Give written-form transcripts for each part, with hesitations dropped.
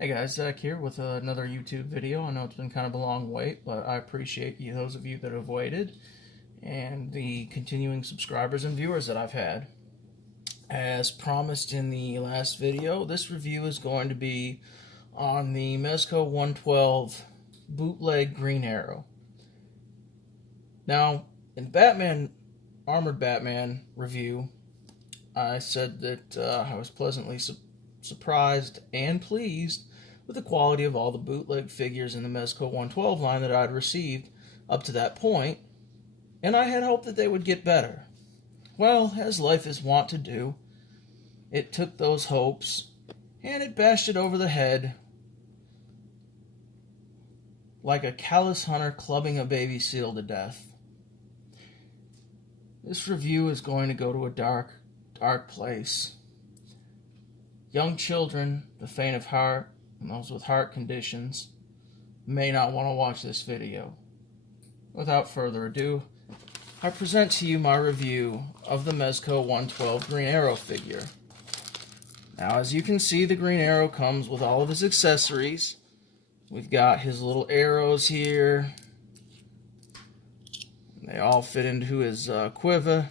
Hey guys, Zach here with another YouTube video. I know it's been kind of a long wait, but I appreciate you, those of you that have waited, and the continuing subscribers and viewers that I've had. As promised in the last video, this review is going to be on the Mezco 112 Bootleg Green Arrow. Now, in Armored Batman review, I said that I was pleasantly surprised and pleased with the quality of all the bootleg figures in the Mezco 112 line that I'd received up to that point, and I had hoped that they would get better. Well, as life is wont to do, it took those hopes and it bashed it over the head like a callous hunter clubbing a baby seal to death. This review is going to go to a dark, dark place. Young children, the faint of heart, and those with heart conditions may not want to watch this video. Without further ado, I present to you my review of the Mezco 112 Green Arrow figure. Now, as you can see, the Green Arrow comes with all of his accessories. We've got his little arrows here. They all fit into his quiver.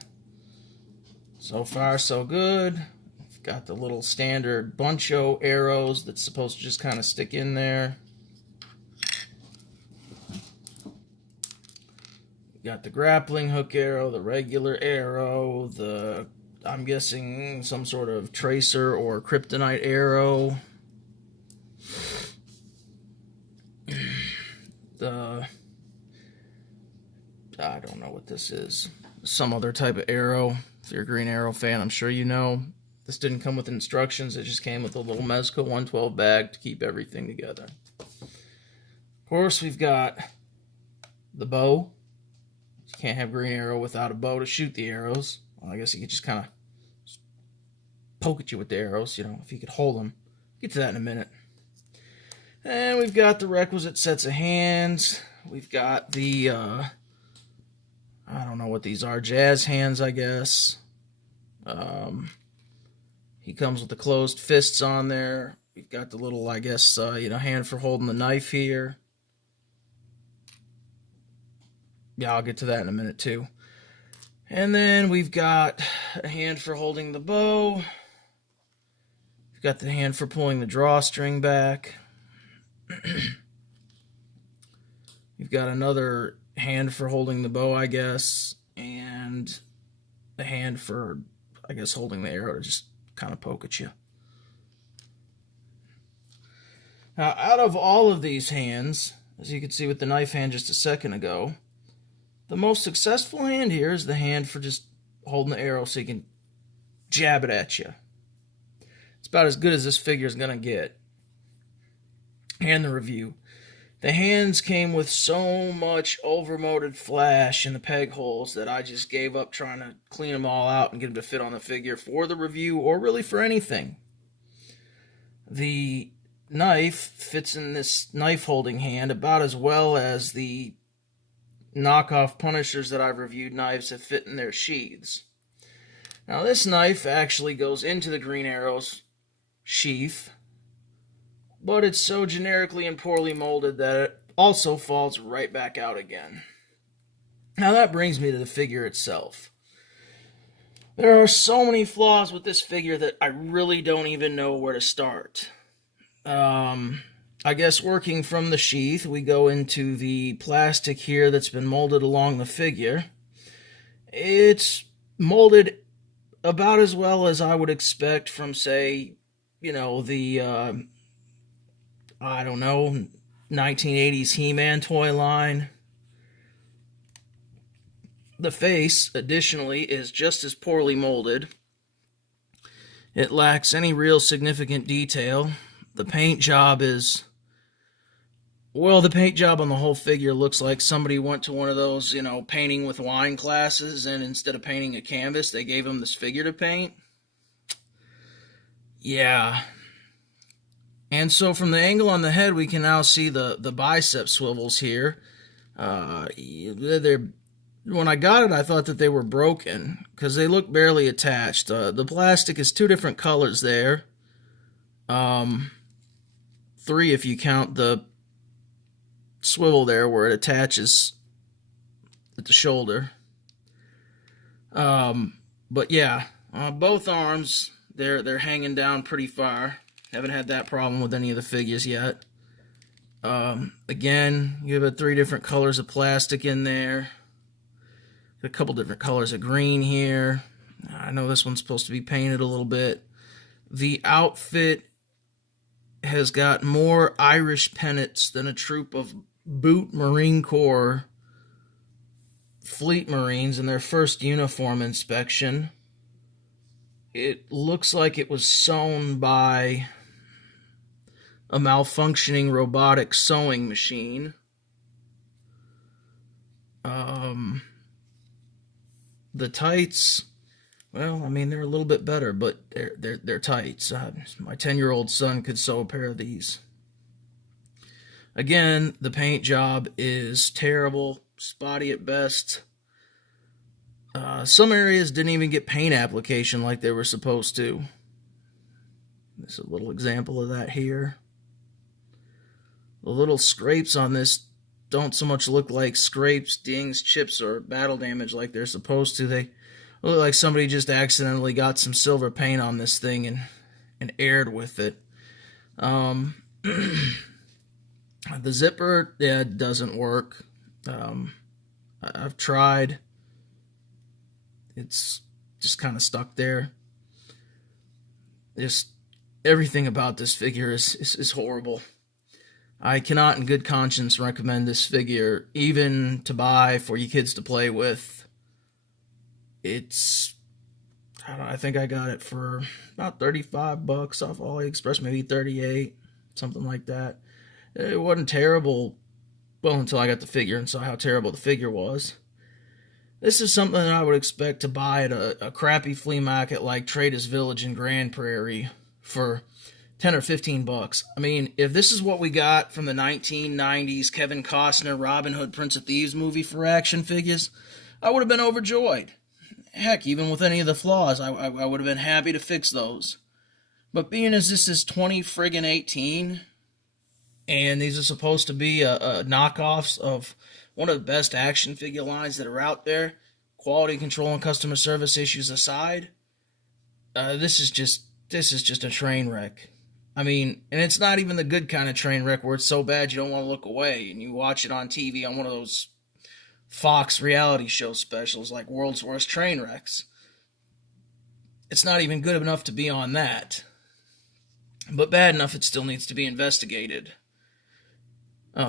So far, so good. Got the little standard buncho arrows that's supposed to just kind of stick in there. Got the grappling hook arrow, the regular arrow, I'm guessing some sort of tracer or kryptonite arrow. I don't know what this is. Some other type of arrow. If you're a Green Arrow fan, I'm sure you know. This didn't come with instructions. It just came with a little Mezco 112 bag to keep everything together. Of course, we've got the bow. You can't have Green Arrow without a bow to shoot the arrows. Well, I guess you could just kind of poke at you with the arrows, if you could hold them. Get to that in a minute. And we've got the requisite sets of hands. We've got the, I don't know what these are, jazz hands, I guess. He comes with the closed fists on there. We've got the little, I guess, hand for holding the knife here. Yeah, I'll get to that in a minute, too. And then we've got a hand for holding the bow. We've got the hand for pulling the drawstring back. We've got another hand for holding the bow, I guess. And a hand for, I guess, holding the arrow to just kind of poke at you. Now, out of all of these hands, as you can see with the knife hand just a second ago, the most successful hand here is the hand for just holding the arrow so you can jab it at you. It's about as good as this figure is going to get. And the review. The hands came with so much overmolded flash in the peg holes that I just gave up trying to clean them all out and get them to fit on the figure for the review or really for anything. The knife fits in this knife holding hand about as well as the knockoff Punishers that I've reviewed knives have fit in their sheaths. Now this knife actually goes into the Green Arrow's sheath, but it's so generically and poorly molded that it also falls right back out again. Now that brings me to the figure itself. There are so many flaws with this figure that I really don't even know where to start. I guess working from the sheath, we go into the plastic here that's been molded along the figure. It's molded about as well as I would expect from, say, the I don't know, 1980s He-Man toy line. The face, additionally, is just as poorly molded. It lacks any real significant detail. The paint job is... Well, the paint job on the whole figure looks like somebody went to one of those, painting with wine classes, and instead of painting a canvas, they gave him this figure to paint. Yeah. And so from the angle on the head, we can now see the bicep swivels here. When I got it, I thought that they were broken because they look barely attached. The plastic is two different colors there. 3 if you count the swivel there where it attaches at the shoulder. But yeah, both arms, they're hanging down pretty far. Haven't had that problem with any of the figures yet. Again, you have 3 different colors of plastic in there. A couple different colors of green here. I know this one's supposed to be painted a little bit. The outfit has got more Irish pennants than a troop of Boot Marine Corps Fleet Marines in their first uniform inspection. It looks like it was sewn by a malfunctioning robotic sewing machine. The tights, well, I mean, they're a little bit better, but they're tights. My 10-year-old son could sew a pair of these. Again, the paint job is terrible, spotty at best. Some areas didn't even get paint application like they were supposed to. There's a little example of that here. The little scrapes on this don't so much look like scrapes, dings, chips, or battle damage like they're supposed to. They look like somebody just accidentally got some silver paint on this thing and aired with it. The zipper, yeah, it doesn't work. I've tried. It's just kind of stuck there. Just everything about this figure is horrible. I cannot in good conscience recommend this figure even to buy for you kids to play with. It's, I don't know, I think I got it for about $35 off AliExpress, maybe 38, something like that. It wasn't terrible, well, until I got the figure and saw how terrible the figure was. This is something that I would expect to buy at a crappy flea market like Traders Village in Grand Prairie for $10 or $15. I mean, if this is what we got from the 1990s Kevin Costner Robin Hood Prince of Thieves movie for action figures, I would have been overjoyed. Heck, even with any of the flaws, I would have been happy to fix those. But being as this is 2018, and these are supposed to be knockoffs of one of the best action figure lines that are out there, quality control and customer service issues aside, this is just a train wreck. I mean, and it's not even the good kind of train wreck where it's so bad you don't want to look away and you watch it on TV on one of those Fox reality show specials like World's Worst Train Wrecks. It's not even good enough to be on that. But bad enough it still needs to be investigated.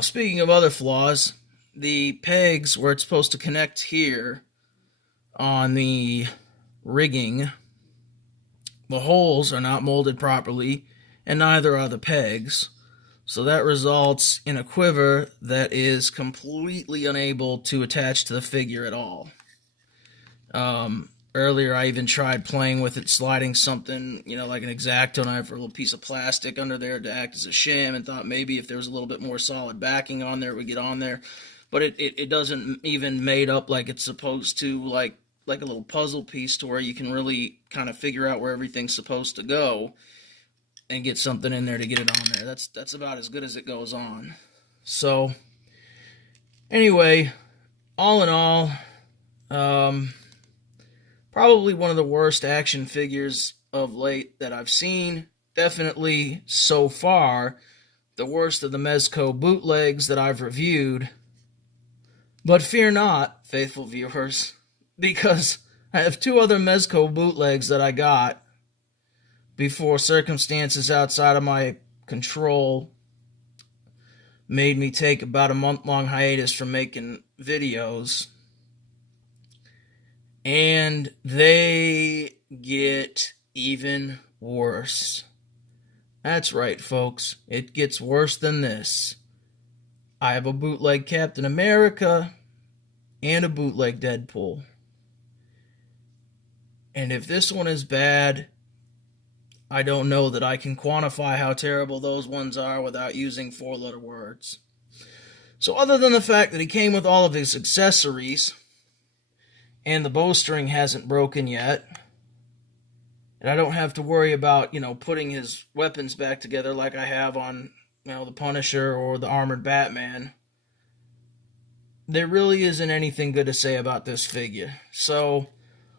Speaking of other flaws, the pegs where it's supposed to connect here on the rigging, the holes are not molded properly, and neither are the pegs. So that results in a quiver that is completely unable to attach to the figure at all. Earlier I even tried playing with it, sliding something, like an X-Acto knife or a little piece of plastic under there to act as a shim, and thought maybe if there was a little bit more solid backing on there, it would get on there. But it doesn't even made up like it's supposed to, like a little puzzle piece to where you can really kind of figure out where everything's supposed to go and get something in there to get it on there. That's about as good as it goes on. So, anyway, all in all, probably one of the worst action figures of late that I've seen. Definitely, so far, the worst of the Mezco bootlegs that I've reviewed. But fear not, faithful viewers, because I have 2 other Mezco bootlegs that I got before circumstances outside of my control made me take about a month-long hiatus from making videos. And they get even worse. That's right, folks. It gets worse than this. I have a bootleg Captain America and a bootleg Deadpool. And if this one is bad, I don't know that I can quantify how terrible those ones are without using 4-letter words. So other than the fact that he came with all of his accessories, and the bowstring hasn't broken yet, and I don't have to worry about, putting his weapons back together like I have on, the Punisher or the Armored Batman, there really isn't anything good to say about this figure. So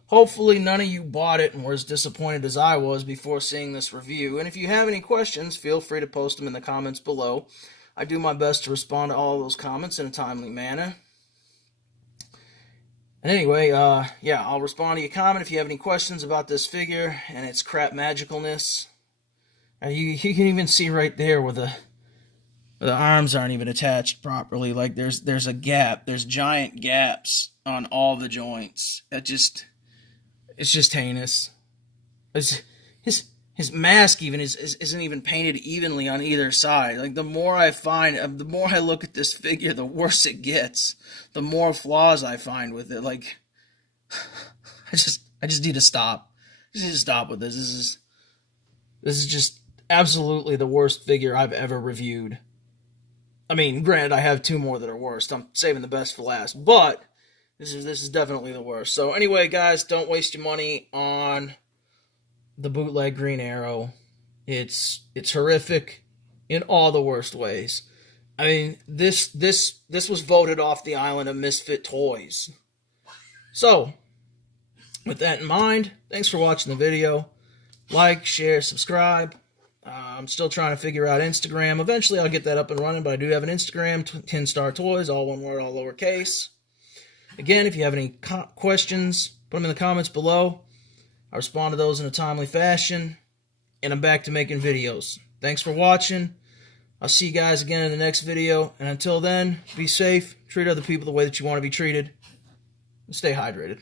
hopefully none of you bought it and were as disappointed as I was before seeing this review. And if you have any questions, feel free to post them in the comments below. I do my best to respond to all of those comments in a timely manner. And anyway, yeah, I'll respond to your comment if you have any questions about this figure and its crap magicalness. You can even see right there where the arms aren't even attached properly. Like there's a gap. There's giant gaps on all the joints. It's just heinous. His mask even isn't even painted evenly on either side. Like the more I look at this figure, the worse it gets. The more flaws I find with it. Like I just need to stop. I just need to stop with this. This is just absolutely the worst figure I've ever reviewed. I mean, granted, I have 2 more that are worse. I'm saving the best for last, but this is definitely the worst. So anyway, guys, don't waste your money on the bootleg Green Arrow. It's horrific in all the worst ways. I mean, this was voted off the island of misfit toys. So, with that in mind, thanks for watching the video. Like, share, subscribe. I'm still trying to figure out Instagram. Eventually, I'll get that up and running, but I do have an Instagram, 10-Star Toys, all one word, all lowercase. Again, if you have any questions, put them in the comments below. I respond to those in a timely fashion, and I'm back to making videos. Thanks for watching. I'll see you guys again in the next video, and until then, be safe, treat other people the way that you want to be treated, and stay hydrated.